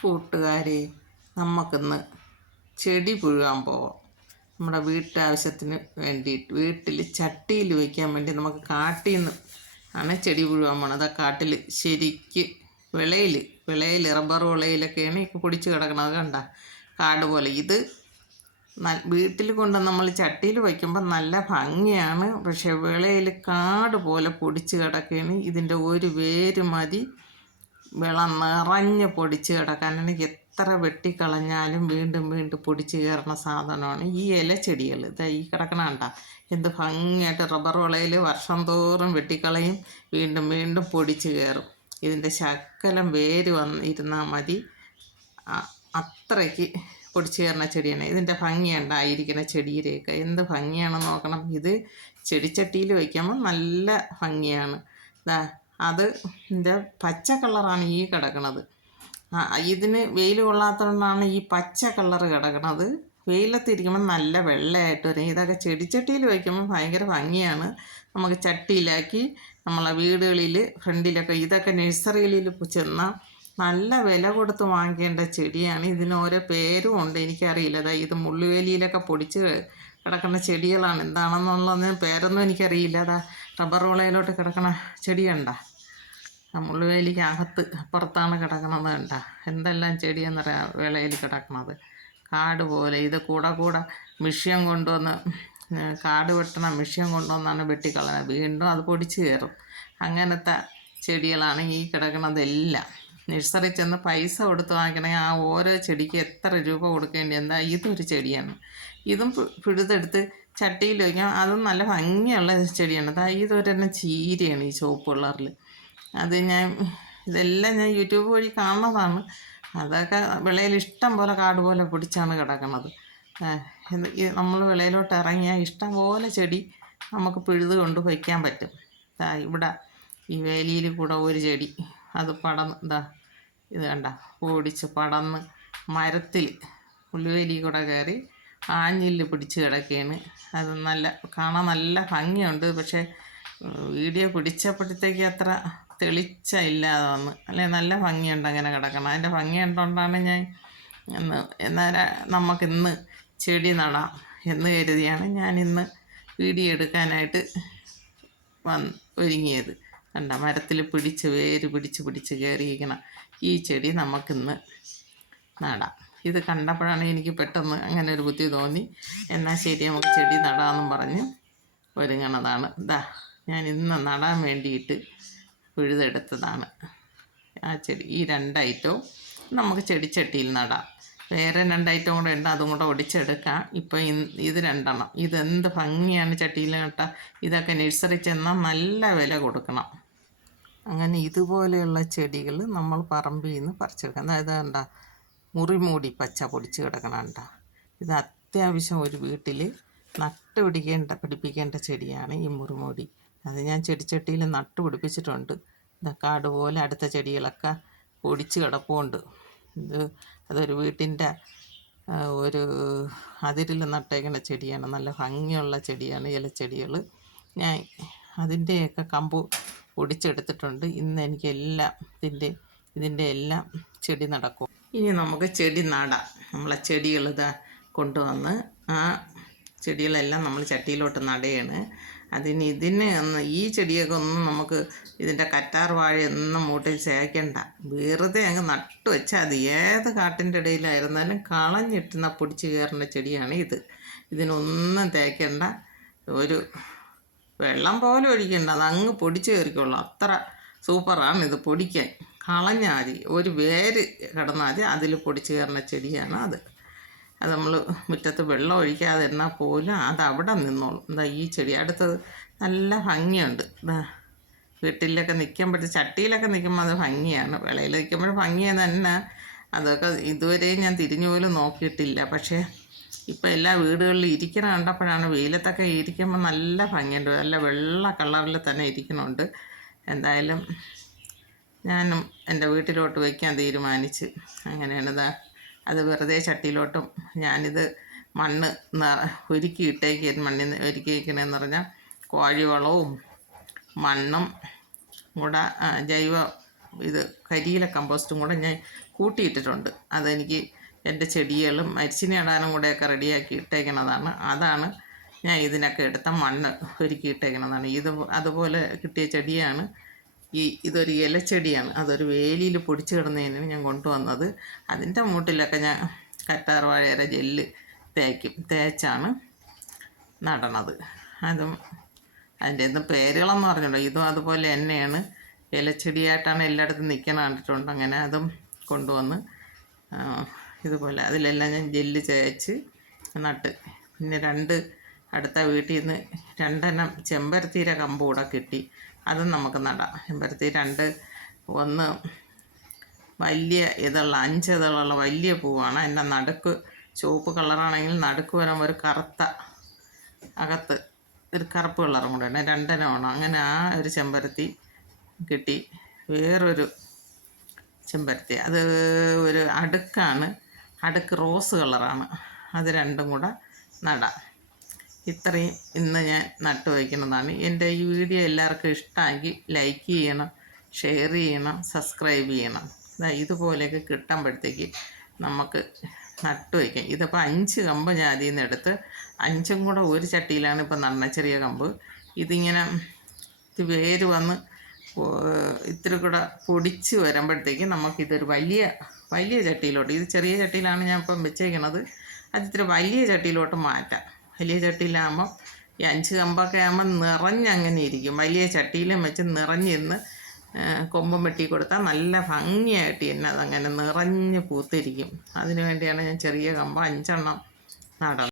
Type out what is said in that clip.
കൂട്ടുകാരെ, നമുക്കിന്ന് ചെടി പുഴുകാൻ പോവാം. നമ്മുടെ വീട്ടാവശ്യത്തിന് വേണ്ടിയിട്ട് വീട്ടിൽ ചട്ടിയിൽ വയ്ക്കാൻ വേണ്ടി നമുക്ക് കാട്ടിൽ നിന്ന് ആണ് ചെടി പുഴുകാൻ പോകണം. അതാ കാട്ടിൽ ശരിക്ക് വിളയിൽ റബ്ബർ വിളയിലൊക്കെയാണ് ഈ പൊടിച്ച് കിടക്കണത്. കണ്ട കാട് പോലെ. ഇത് വീട്ടിൽ കൊണ്ട് നമ്മൾ ചട്ടിയിൽ വയ്ക്കുമ്പോൾ നല്ല ഭംഗിയാണ്. പക്ഷെ വിളയിൽ കാട് പോലെ പൊടിച്ച് കിടക്കുകയാണ്. ഇതിൻ്റെ ഒരു വേര് മതി വെള്ളം നിറഞ്ഞ് പൊടിച്ച് കിടക്കാനാണ്. എത്ര വെട്ടിക്കളഞ്ഞാലും വീണ്ടും വീണ്ടും പൊടിച്ച് കയറുന്ന സാധനമാണ് ഈ ഇലച്ചെടികൾ. ഇതാ ഈ കിടക്കണ കണ്ട എന്ത് ഭംഗിയായിട്ട് റബ്ബർ വിളയിൽ വർഷം തോറും വെട്ടിക്കളയും, വീണ്ടും വീണ്ടും പൊടിച്ച് കയറും. ഇതിൻ്റെ ശകലം വേര് ഇരുന്നാൽ മതി, അത്രയ്ക്ക് പൊടിച്ച് കയറുന്ന ചെടിയാണ്. ഇതിൻ്റെ ഭംഗിയുണ്ടായിരിക്കുന്ന ചെടിയിലേക്ക് എന്ത് ഭംഗിയാണെന്ന് നോക്കണം. ഇത് ചെടിച്ചട്ടിയിൽ വയ്ക്കുമ്പോൾ നല്ല ഭംഗിയാണ്. അത് ഇതിൻ്റെ പച്ച കളറാണ് ഈ കിടക്കണത്. ഇതിന് വെയിൽ കൊള്ളാത്തതുകൊണ്ടാണ് ഈ പച്ച കളറ് കിടക്കണത്. വെയിലത്തിരിക്കുമ്പോൾ നല്ല വെള്ളയായിട്ട് വരും. ഇതൊക്കെ ചെടിച്ചട്ടിയിൽ വയ്ക്കുമ്പോൾ ഭയങ്കര ഭംഗിയാണ്. നമുക്ക് ചട്ടിയിലാക്കി നമ്മളെ വീടുകളിൽ ഫ്രണ്ടിലൊക്കെ ഇതൊക്കെ നഴ്സറികളിൽ ചെന്നാൽ നല്ല വില കൊടുത്ത് വാങ്ങിക്കേണ്ട ചെടിയാണ്. ഇതിന് ഓരോ പേരും ഉണ്ട്, എനിക്കറിയില്ല. അതായത് ഇത് മുള്ളുവേലിയിലൊക്കെ പൊടിച്ച് കിടക്കുന്ന ചെടികളാണ്. എന്താണെന്നുള്ളതിന് പേരൊന്നും എനിക്കറിയില്ല. അതാ റബ്ബർ വിളയിലോട്ട് കിടക്കണ ചെടിയുണ്ട, മുള്ളുവേലിക്ക് അകത്ത് അപ്പുറത്താണ് കിടക്കണത്. കണ്ട എന്തെല്ലാം ചെടിയെന്നറിയാം വിളയിൽ കിടക്കണത്. കാട് പോലെ. ഇത് കൂടെ മിഷ്യൻ കൊണ്ടുവന്ന് കാട് വെട്ടണ മിഷ്യൻ കൊണ്ടുവന്നാണ് വെട്ടിക്കളയുന്നത്. വീണ്ടും അത് പൊടിച്ച് കയറും. അങ്ങനത്തെ ചെടികളാണ് ഈ കിടക്കണതെല്ലാം. നഴ്സറി ചെന്ന് പൈസ കൊടുത്ത് വാങ്ങിക്കണമെങ്കിൽ ആ ഓരോ ചെടിക്ക് എത്ര രൂപ കൊടുക്കേണ്ടി. എന്താ ഇതൊരു ചെടിയാണ്. ഇതും പിഴുതെടുത്ത് ചട്ടിയിൽ വയ്ക്കാം. അതും നല്ല ഭംഗിയുള്ള ചെടിയാണ്. ഇതൊരെണ്ണം ചീരയാണ് ഈ ചുവപ്പ് കളറിൽ. ഇതെല്ലാം ഞാൻ യൂട്യൂബ് വഴി കാണുന്നതാണ്. അതൊക്കെ വിളയിൽ ഇഷ്ടം പോലെ കാട് പോലെ പിടിച്ചാണ് കിടക്കുന്നത്. നമ്മൾ വിളയിലോട്ട് ഇറങ്ങിയാൽ ഇഷ്ടം പോലെ ചെടി നമുക്ക് പിഴുത് കൊണ്ട് വയ്ക്കാൻ പറ്റും. ഇവിടെ ഈ വേലിയിൽ കൂടെ ഒരു ചെടി അത് പടന്ന് ഇത് കണ്ട ഓടിച്ച് പടന്ന് മരത്തിൽ പുല്ലുവേലി കൂടെ കയറി ആഞ്ഞില് പിടിച്ച് കിടക്കുകയാണ്. അത് കാണാൻ നല്ല ഭംഗിയുണ്ട്. പക്ഷേ വീഡിയോ പിടിച്ചപ്പോഴത്തേക്ക് അത്ര തെളിച്ചില്ലാതെ വന്ന്. അല്ലെങ്കിൽ നല്ല ഭംഗിയുണ്ട് അങ്ങനെ കിടക്കണം. അതിൻ്റെ ഭംഗി കണ്ടുകൊണ്ടാണ് ഞാൻ നമുക്കിന്ന് ചെടി നടാം എന്ന് കരുതിയാണ് ഞാനിന്ന് വീഡിയോ എടുക്കാനായിട്ട് ഒരുങ്ങിയത്. കണ്ട മരത്തിൽ വേര് പിടിച്ച് കയറിയിരിക്കണം ഈ ചെടി നമുക്കിന്ന് നടാം. ഇത് കണ്ടപ്പോഴാണ് എനിക്ക് പെട്ടെന്ന് അങ്ങനെ ഒരു ബുദ്ധി തോന്നി. എന്നാൽ ശരി, നമുക്ക് ചെടി നടാമെന്നും പറഞ്ഞ് ഒരുങ്ങണതാണ്. ഞാൻ ഇന്ന് നടാൻ വേണ്ടിയിട്ട് പിഴുതെടുത്തതാണ് ആ ചെടി. ഈ 2 ഐറ്റവും നമുക്ക് ചെടിച്ചട്ടിയിൽ നടാം. വേറെ 2 ഐറ്റം കൂടെ ഉണ്ട്, അതും കൂടെ ഒടിച്ചെടുക്കാം. ഇപ്പം ഇത് 2 എണ്ണം. ഇതെന്ത് ഭംഗിയാണ് ചട്ടിയിൽ നട്ടാൽ. ഇതൊക്കെ നഴ്സറി ചെന്നാൽ നല്ല വില കൊടുക്കണം. അങ്ങനെ ഇതുപോലെയുള്ള ചെടികൾ നമ്മൾ പറമ്പിൽ നിന്ന് പറിച്ചെടുക്കാം. അതായത് കണ്ട മുറിമൂടി പച്ച പൊടിച്ച് കിടക്കണണ്ട. ഇത് അത്യാവശ്യം ഒരു വീട്ടിൽ പിടിപ്പിക്കേണ്ട ചെടിയാണ് ഈ മുറിമൂടി. അത് ഞാൻ ചെടിച്ചട്ടിയിൽ പിടിപ്പിച്ചിട്ടുണ്ട്. കാട് പോലെ അടുത്ത ചെടികളൊക്കെ പൊടിച്ച് കിടപ്പുണ്ട്. അതൊരു വീട്ടിൻ്റെ ഒരു അതിരിൽ നട്ടേക്കുന്ന ചെടിയാണ്. നല്ല ഭംഗിയുള്ള ചെടിയാണ്, ഇലച്ചെടികൾ. ഞാൻ അതിൻ്റെയൊക്കെ കമ്പ് പൊടിച്ചെടുത്തിട്ടുണ്ട്. ഇന്ന് എനിക്ക് ഇതിൻ്റെ എല്ലാം ചെടി നടക്കും. ഇനി നമുക്ക് ചെടി നടാം. നമ്മളെ ചെടികൾ കൊണ്ടുവന്ന് ആ ചെടികളെല്ലാം നമ്മൾ ചട്ടിയിലോട്ട് നടയാണ്. ഈ ചെടിയൊക്കെ ഒന്നും നമുക്ക് ഇതിൻ്റെ കറ്റാർ വാഴയൊന്നും മൂട്ടിൽ ചേക്കണ്ട. വെറുതെ അങ്ങ് നട്ടു വെച്ചാൽ അത് ഏത് കാട്ടിൻ്റെ ഇടയിലായിരുന്നാലും കളഞ്ഞിട്ടുന്ന പൊടിച്ച് കയറുന്ന ചെടിയാണ് ഇത്. ഇതിനൊന്നും തേക്കണ്ട, ഒരു വെള്ളം പോലും ഒഴിക്കണ്ട, അതങ്ങ് പൊടിച്ച് കയറിക്കൊള്ളു. അത്ര സൂപ്പറാണ് ഇത്. പൊടിക്കാൻ കളഞ്ഞാൽ മതി, ഒരു വേര് കിടന്നാൽ മതി, അതിൽ പൊടിച്ച് കയറുന്ന ചെടിയാണ് അത്. അത് നമ്മൾ മുറ്റത്ത് വെള്ളം ഒഴിക്കാതെ എന്നാൽ പോലും അത് അവിടെ നിന്നോളും. ഈ ചെടി അടുത്തത് നല്ല ഭംഗിയുണ്ട്. വീട്ടിലൊക്കെ ചട്ടിയിലൊക്കെ നിൽക്കുമ്പോൾ അത് ഭംഗിയാണ്. വിളയിൽ നിൽക്കുമ്പോഴും ഭംഗിയെന്ന് തന്നെ. അതൊക്കെ ഇതുവരെയും ഞാൻ തിരിഞ്ഞു പോലും നോക്കിയിട്ടില്ല. പക്ഷേ ഇപ്പം എല്ലാ വീടുകളിലും ഇരിക്കണ കണ്ടപ്പോഴാണ്. വെയിലത്തൊക്കെ ഇരിക്കുമ്പോൾ നല്ല ഭംഗിയുണ്ട്. നല്ല വെള്ള കളറിൽ തന്നെ ഇരിക്കണുണ്ട്. എന്തായാലും ഞാനും എൻ്റെ വീട്ടിലോട്ട് വയ്ക്കാൻ തീരുമാനിച്ച്. അങ്ങനെയാണ് അത് വെറുതെ ചട്ടിയിലോട്ടും ഞാനിത് മണ്ണ് മണ്ണിൽ ഒരുക്കിയിരിക്കണമെന്ന് പറഞ്ഞാൽ കോഴിവളവും മണ്ണും കൂടെ കരിയില കമ്പോസ്റ്റും കൂടെ ഞാൻ കൂട്ടിയിട്ടിട്ടുണ്ട്. അതെനിക്ക് എൻ്റെ ചെടികളും മരിച്ചിനി ഇടാനും കൂടെയൊക്കെ റെഡിയാക്കി ഇട്ടേക്കണതാണ്. അതാണ് ഞാൻ ഇതിനൊക്കെ എടുത്ത മണ്ണ് ഒരുക്കി ഇട്ടേക്കണതാണ്. അതുപോലെ കിട്ടിയ ചെടിയാണ് ഇതൊരു ഇലച്ചെടിയാണ്. അതൊരു വേലിയിൽ പൊടിച്ച് കിടന്നതിന് ഞാൻ കൊണ്ടുവന്നത്. അതിൻ്റെ മൂട്ടിലൊക്കെ ഞാൻ കറ്റാർ വാഴയുടെ ജെല്ല് തേച്ചാണ് നടണത്. അതും അതിൻ്റെ ഒന്നും പേരുകളെന്ന് പറഞ്ഞുണ്ടോ. ഇതും അതുപോലെ തന്നെയാണ്, ഇലച്ചെടിയായിട്ടാണ് എല്ലായിടത്തും നിൽക്കുന്ന കണ്ടിട്ടുണ്ട്. അങ്ങനെ അതും കൊണ്ടുവന്ന് ഇതുപോലെ അതിലെല്ലാം ഞാൻ ജെല്ല് തേച്ച് നട്ട്. പിന്നെ അടുത്ത വീട്ടിൽ നിന്ന് 2 എണ്ണം ചെമ്പരത്തിയുടെ കമ്പ് കൂടെ കിട്ടി. അതും നമുക്ക് നടാം. ചെമ്പരത്തി ഒന്ന് വലിയ 5 ഇതളുള്ള വലിയ പൂവാണ്. അതിൻ്റെ നടുക്ക് ചുവപ്പ് കളറാണെങ്കിൽ നടുക്ക് വരുമ്പോൾ ഒരു കറുത്ത അകത്ത് ഒരു കറുപ്പ് കളറും കൂടെ ഉണ്ട്. 2 എണ്ണമാണ്. അങ്ങനെ ആ ഒരു ചെമ്പരത്തി കിട്ടി. വേറൊരു ചെമ്പരത്തി അത് ഒരു അടുക്ക് റോസ് കളറാണ്. അത് 2ഉം കൂടെ നടാം. ഇത്രയും ഇന്ന് ഞാൻ നട്ടു വയ്ക്കുന്നതാണ്. എൻ്റെ ഈ വീഡിയോ എല്ലാവർക്കും ഇഷ്ടമാക്കി ലൈക്ക് ചെയ്യണം, ഷെയർ ചെയ്യണം, സബ്സ്ക്രൈബ് ചെയ്യണം. ഇതുപോലെയൊക്കെ കിട്ടുമ്പോഴത്തേക്ക് നമുക്ക് നട്ടു വയ്ക്കാം. ഇതിപ്പോൾ 5 കമ്പ് ഞാൻ അതിൽ നിന്ന് എടുത്ത് 5ഉം കൂടെ ഒരു ചട്ടിയിലാണ് ഇപ്പോൾ നടന്ന ചെറിയ കമ്പ്. ഇതിങ്ങനെ വേര് വന്ന് ഇത്തിരി കൂടെ പൊടിച്ച് വരുമ്പോഴത്തേക്ക് നമുക്കിതൊരു വലിയ ചട്ടിയിലോട്ട്, ഇത് ചെറിയ ചട്ടിയിലാണ് ഞാൻ ഇപ്പം വെച്ചേക്കണത്, അത് ഇത്തിരി വലിയ ചട്ടിയിലോട്ട് മാറ്റാം. വലിയ ചട്ടിയിലാകുമ്പം ഈ 5 കമ്പൊക്കെ ആകുമ്പോൾ നിറഞ്ഞങ്ങനെ ഇരിക്കും. വലിയ ചട്ടിയിലും വെച്ച് നിറഞ്ഞിരുന്ന് കൊമ്പും വെട്ടി കൊടുത്താൽ നല്ല ഭംഗിയായിട്ട് തന്നെ അതങ്ങനെ നിറഞ്ഞ് പൂത്തിരിക്കും. അതിനു വേണ്ടിയാണ് ഞാൻ ചെറിയ കമ്പ് 5 എണ്ണം നടണം.